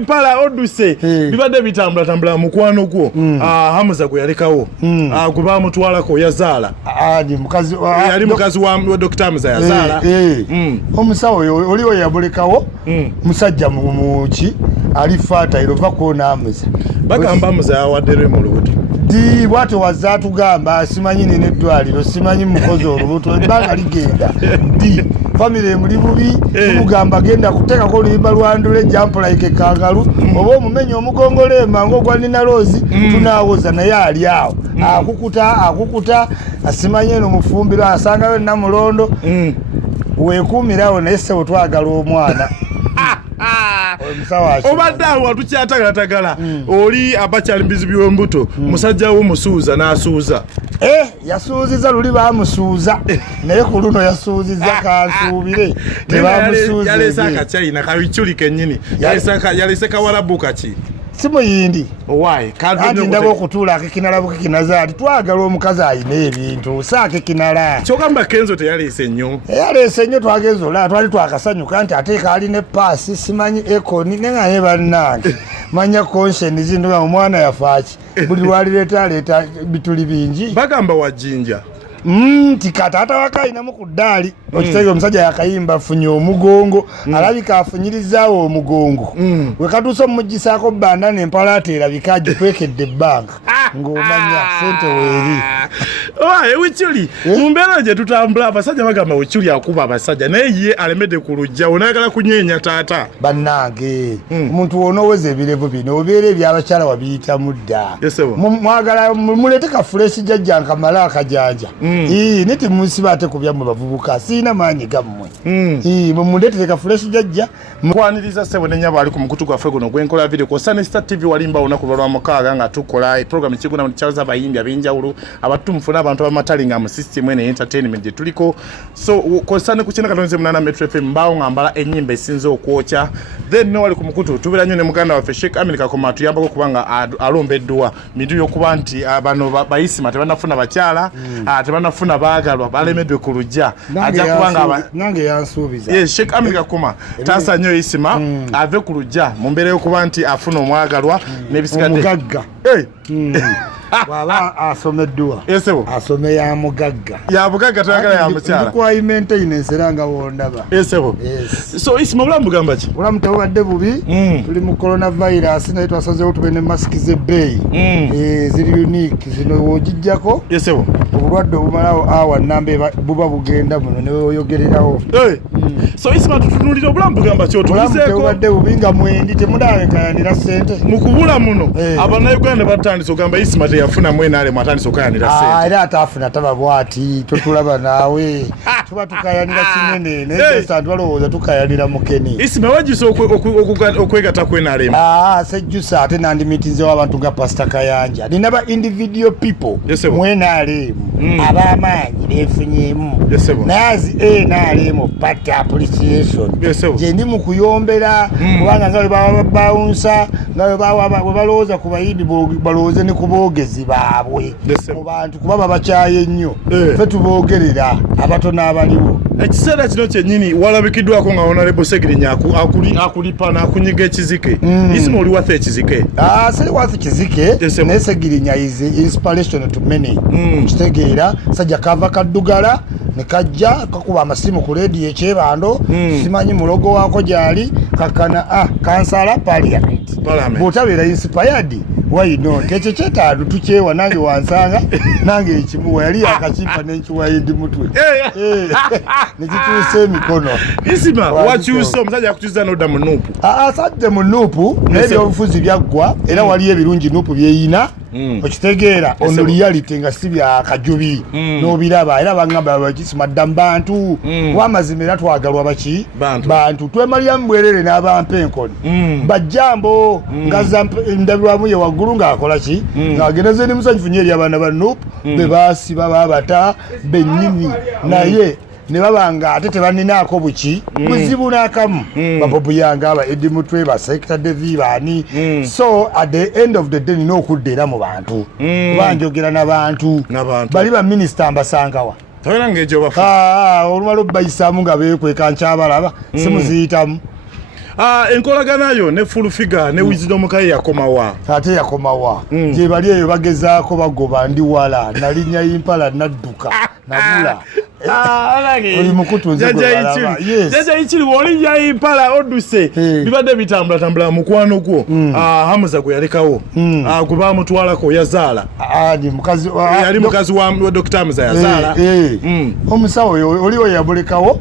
ebipala oduse bibadde bitambula mukwano gwo Hamza gwe yalekawo gwe bamutwalako yazaala yali mukazi wa Dr. Hamza yazaala omusawo oliwo yabulekawo musajja muki alifata irova kuona Hamza bagamba Hamza yawadde Rema Lubuto di bwato wazatugamba simanyi n'eddwaliro simanyi mukozi olubuto ebbanga ligenda di family muli bubi mugamba genda kuteekako oluyimba lwandule jump like kangalu oba omumenyi omugongole mango gwa nina Rose tunaawoza naye ali awo akukuta asimanyi eno mufumbiro asangayo Namulondo weekuumirawo naye ssebo twagala omwana obadde awo watukyatagatagala oli abakyali mbizi by'embuto musajja wo musuuza n'asuuza yasuuziza luli bamusuuza naye ku luno yasuuziza kansuubire tebamusuuza yaleese akacyayina kabicyuli kennyini yaleese kawalabu kaki simuyindi owaayi anti ndaba okutuula akekinala bukekinaza ati twagala omukazi ayina ebintu saakekinala kyogamba Kenzo teyaleese nnyo yaleese nnyo twagenza olaba twali twakasanyuka nti ateeka alina epaasi simanyi ekoni nengaye bannange manya konsheni zinduga omwana yafaaki buli lwalireeta aleeta bituli bingi bagamba wajjinja tikata wakayinamu ku ddaali okitege omusajja yakayimba afunye omugongo alabika afunyirizaawo omugongo wekatuusa omumugisaako bbanda n'empala ateerabika agitwekedde ebbanga ng'omanya sente weeri Wichuli mu mbeera gye tutambula abasajja bagamba Wichuli akuba abasajja naye ye alemedde ku lujja onayagala kunyeenya taata bannange omuntu wonooweza ebirevu bino obeera ebyabakyala wabiyita mudda mwagala muleete kafuleesi jjajja nkamala akajanja niti musiba ate kubyammwe bavubuka siina maanyi gammwe mumuleetere kafuleesi jjajja mukwaniriza ssebo nenyabo ali ku mukutu gwaffe guno gwenkola video ku Sunny Star TV walimba olunaku lwa mukaaga nga tukola program ekiguna mu Charles abayimbi ab'enjawulo abatumufuna abantu abamatali nga mu system ene entertainment gye tuliko so kosane ku kina katonze munana Metro FM mbawo ngambala ennyimba esinze okwokya then no wali ku mukutu tubira nnyo ne muganda waffe Sheikh America koma tuyambako kubanga alombeddwa mindu yokuba nti bano bayisima tebanafuna bakyala tebanafuna baagalwa balemeddwe ku lujja ajja kubanga nange yansuubiza yes Sheikh America koma tasa nnyo Isma ave ku lujja mu mbeera yokuba nti afuna omwagalwa n'ebisigadde omugagga waba asomeddwa asome ya mugagga toyagala ya mukyala ndikwayi maintenance era nga wondaba so Isma bulamu gamba ki bulamu tewabadde bubi tuli mu coronavirus naye twasazeewo tube ne masiki z'ebbeeyi ziri unique zino wogijjako obulwadde obumalawo awa namba buba bugenda muno neweoyogererawo so Isma tutunulira obulamu bugamba ki otulizeeko tewabadde bubi nga mwendi temudaawe nkayanira ssente mu kubula muno abannayuganda batandise ogamba Isma yafuna mwenale mwatandise okayanira sente era atafuna taba bwati totulaba naawe tuba tukayanira kinene naye santu balowooza tukayanira mukeni Isma wajjusa okwegata kwenalemu sejjusa ate nandimitinzewo abantu nga Pastor Kayanja nina ba individual people mwenalemu ab'amaanyi beefunyeemu naye azi nalemu party appreciation gye ndi mu kuyombera kubanga nga bwe baba babawunsa nga bwe balowooza ku bayidi balowooze ne ku boogezi baabwe mu bantu kuba babakyaye nnyo ffe tuboogerera abatono abaliwo ekiseera kino kyennyini walabikiddwako nga Honorable Segirinya akulipa n'akunyiga ekizike Isma oli watha ekizike siri watha ekizike naye Segirinya is inspiration to many kitegeera sajja kava kaddugala ne kajja kakuba amasimu ku leediyo ekyebando simanyi mulogo waako gyali kakana kansala parliament bw'otabeera inspired why not ekyo kyetaano tukyewa nange wansanga nange ekimuwa yali yakakimpa n'enkiwayindi mutwe nekituusa emikono Isma wakyusa omusajja yakukyusa n'odda mu nuupu asadde mu nuupu naye ebyobufuzi byaggwa era waliyo ebirungi nuupu byeyina okitegeera ono reality nga si byakajubi n'obiraba era bagamba bakisima dda mu bantu wamazima era twagalwa baki bantu twemaliramu bwerere n'abampa enkoni bajjambo nga ndabirwamu ye waggulu ng'akola ki ng'agendeze n'emusanyufu nnyo eri abaana ba nuupu be baasiba babata bennyini naye ne babanga ate tebaninaako buki buzibu n'akamu babobu yange aba edi mutwe ba sector devi baani so at the end of the day nina okudda era mu bantu banjogera n'abantu bali ba minisita mbasangawa olumala obbayisaamu nga beekweka nkyabalaba simuziyitamu enkolaganayo ne full figure ne Wisdom kai yakomawa ate yakomawa je bali eyo bagezaako bagoba ndi wala nalinnya impala nadduka nabula oli mukutunze jaja ichili woli ya impala oduse bibadde bitambula mukwano gwo Hamza gwe yalekawo kuba mutwalako yazala ni mukazi yali mukazi wa Dr. Hamza yazala omusawo oliwo yabulekawo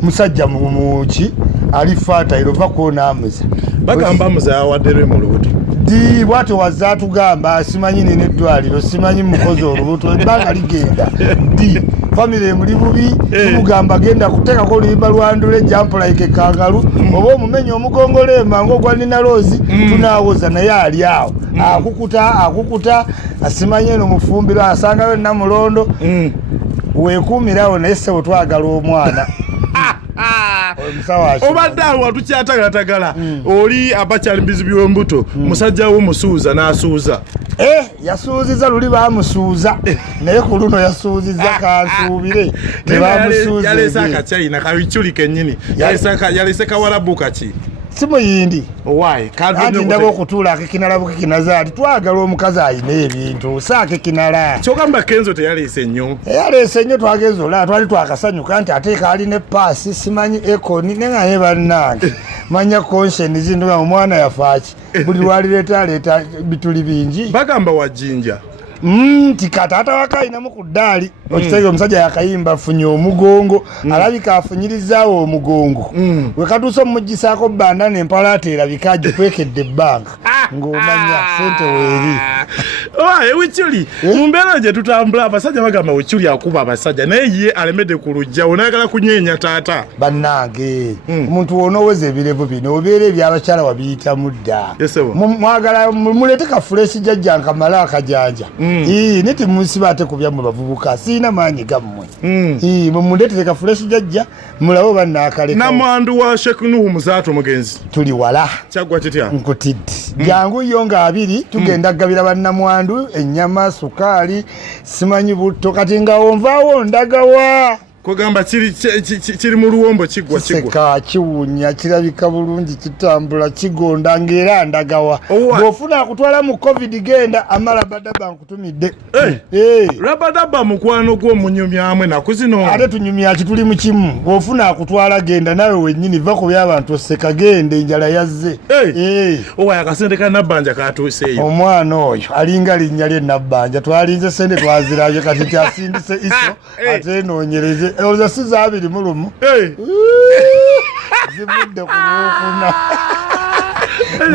musajja muki alifata irova kuona Hamza bagamba Hamza yawadde Rema Lubuto di bwato wazatugamba simanyi nene eddwaliro simanyi mukozi olubuto ebbanga ligenda di family muli bubi mugamba genda kutekako oluyimba lwandule jampula ike kangalu oba omumenya omugongole emango gwa Nina Rose tunaawoza naye ali awo akukuta asimanyi eno mufumbiro asangayo Namulondo weekuumirawo naye ssebo twagala omwana obadde awo tukyatagatagala oli abakyali mbizi by'embuto musajja wo musuuza n'asuuza yasuuziza luli bamusuuza naye ku luno yasuuziza kansuubire tebamusuuza yalesa akacyayina kabicyuli kennyini yalese kawalabu kaki simuyindi why kanti ndaba okutuula akekinala bukekinazaali twagala omukazi ayina ebintu saakekinala kyogamba Kenzo teyaleese nnyo twagenza olaba twali twakasanyuka nti ateeka alina epaasi simanyi ekoni neŋaye bannange manya konsheni zinduga omwana yafaaki buli lwalireeta bituli bingi bagamba wajjinja tikataata wakainamu ku ddaali okitege omusajja yakayimba afunye omugongo alabika afunyirizaawo omugongo wekatuusa omumugisaako bbanda nempala ateerabika agikwekedde ebbanga ng'omanya sente weeri Wichuli mu mbeera gye tutambula abasajja bagamba Wichuli akuba abasajja naye ye alemedde ku lujja onayagala kunyeenya taata bannange omuntu wonooweza ebirevu bino obeera ebyabakyala wabiyita mudda mwagala muleete kafuleesi jjajja nkamala akajanja niti musiba ate ku byammwe bavubuka siina maanyi gammwe mumuleetere kafuleesi jjajja mulabe bannaakaleka namwandu wa Sheikh Nuhu Muzaatu omugenzi tuli wala kyaggwa kitya nkutidde jangu yo nga abiri tugenda gabira bannamwandu ennyama sukaali simanyi butto kati nga onvaawo ndagawa kugamba kiri mu luwombo kiggwa seka kiwunya kirabika bulungi kitambula kigonda ng'era ndagawa bw'ofuna akutwala mu covid genda amala badaba nkutumidde rabadaba mukwano gw'omunyumyamwe naku zino ate tunyumya kituli mu kimu bw'ofuna akutwala genda nawe wennyini va ku by'abantu oseka genda enjala yazze owaye akasente ka Nabbanja katuuseeyo omwana oyo alinga linnya lye Nabbanja twalinze sente twazirayo kati kyasindise iso ate noonyereze oza siza abiri mulumu zivudde ku lwokuna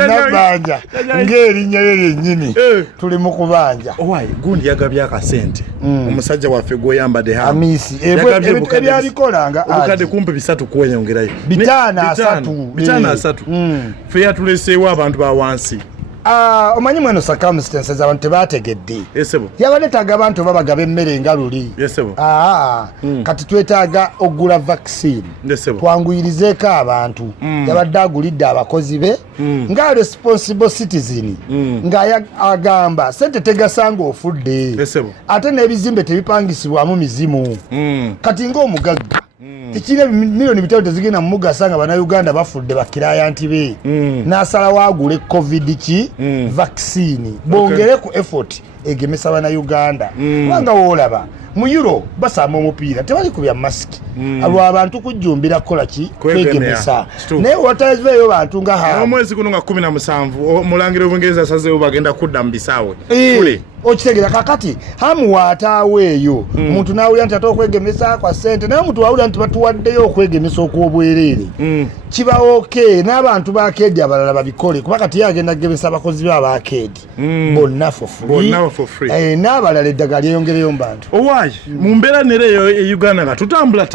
Nabbanja ng'erinnya lye lyennyini tuli mu kubanja owaye gundi yagabye akasente omusajja waffe gw'oyambadde amisi ebyalikolanga obukadde kumpe 3 kweyongerayo 5 fe yatuleseewo abantu ba wansi omanyi mweno circumstances abantu tebategedde yabaleetaaga abantu babagaba emmere nga luli kati twetaaga ogula vaccine twanguyirizeeko abantu yabadde agulidde abakozi be nga responsible citizen ng'agamba sente tegasanga ofudde ate n'ebizimbe tebipangisibwamu mizimu kati ng'omugagga tekirina miliyoni 5 tezigenda mumugasa nga bannayuganda bafudde bakirayanti be n'asalawo agule covid vaccine bongere ku effort egemesa bannayuganda kubanga woolaba mu Euro basamba omupiira tebali kubya masiki abo abantu kujjumbira kukola ki kwegemesa naye wataveeyo bantu nga omwezi guno nga 17 omulangiro w'Obungereza asazeewo bagenda kudda mu bisaawe okitegera kakati hamuwaataawo eyo omuntu n'awulira nti ate okwegemesa kwa ssente naye omuntu wawulira nti batuwaddeyo okwegemesa okw'obwereere kibawo n'abantu ba keedi abalala babikole kuba kati yagenda kugemesa abakozi be abakeedi bonna for free n'abalala eddagala lyeyongereyo mu bantu owaayi mu mbeera nereyo e Uganda nga tutambula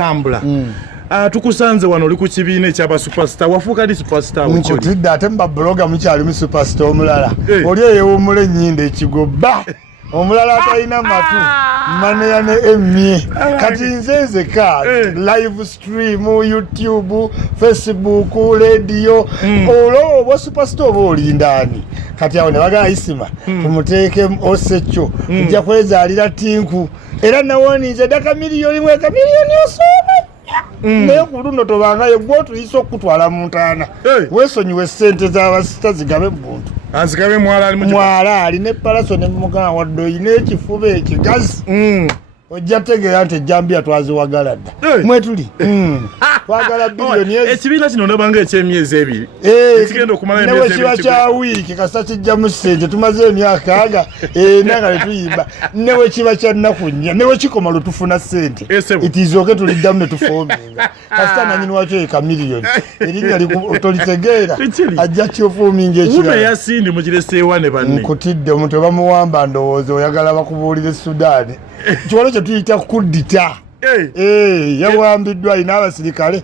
tukusanze wano oli ku kibiina ekyaba superstar wafuuka di superstar nkutidde ate mubabloga mukyalimu superstar omulala oli eyewummula ennyindo ekigobba omulala atalina matu maneya ne emye kati nzenzeka live stream YouTube Facebook radio olwo superstar oba olindaani kati awo ne bagala Isma tumuteeke osekyo kujja kwezaalira tinku era nawonize daka miliyoni osoma naye ku luno tobangayo gwe otuyisa okutwala mu ntaana weesonyiwe ssente z'abasita zigabe muntu anzikabe mwala ali ne palaso ne mugana wadde oyina ekifuba ekigazi ojja tegeera nti ejjambiya twaziwagala dda mwetuli twagala biliyoni ekibiina kino ndabanga ekyemyezi ebiri ekigenda okumala newe kiba kya wiiki kasa kijjamu ssente tumaze emyaka aga nanga netuyimba newe kiba kya nnaku nnya newe kikoma lwe tufuna ssente itizooke tuliddamu ne tufoominga kasita nanyini wakyo eka miliyoni erinnya tolitegeera ajja kyofuuminga ekirala yasindi mukireseewa ne banne nkutidde omuntu bamuwamba ndowooza oyagala bakubuulire Sudaani kiwalo kye tuyita kuddita yawambiddwa alina abasirikale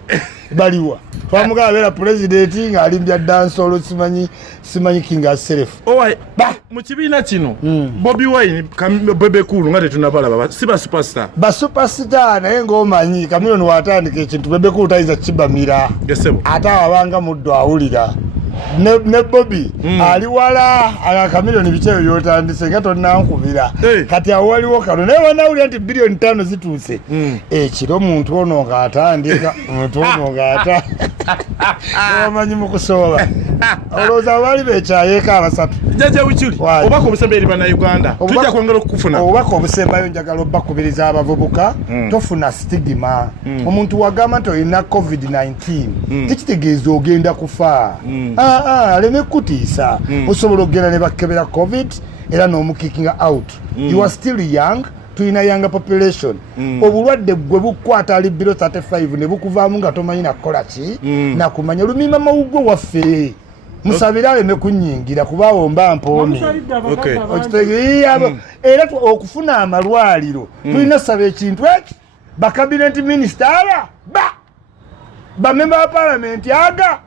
baliwa twamugala abeera pulezidenti ng'alimbya dansolo simanyi king aserefu mu kibiina kino Bobi Wine Bebe Cool nga tetunabalaba si basuperstar basuperstar naye ng'omanyi Kamiloni watandika ekintu Bebe Cool tayinza kibamira ate awabanga muddo awulira ne Bobi ali wala Kamiloni biceyo byotandise nga tonnankubira kati awo waliwo kano naye wanawulira nti biliyoni 5 zituuse ekiro omuntu ono ng'atandika omanyi mu kusooba olowooza baali beekyayeeko abasatu jjajja Wichuli obaka obusembe eri bannayuganda tujja kwongera okufuna obubaka obusembayo njagala obbakubiriza abavubuka tofuna stigima omuntu wagamba nti olina covid-19 tekitegeeza ogenda kufa aleme kutiisa osobola okgenda ne bakkebera covid era n'omukikinga out you are still young tulina younger population obulwadde gwe bukwata ali below 35 ne bukuvaamu nga tomanyi nakukola ki nakumanya lumima mawuggwe waffe musabire aleme kunnyingira kubaawo mba mpoomi era okufuna amalwaliro tulina saba ekintu eki bakabinet minisita aba bamemba ba palamenti aga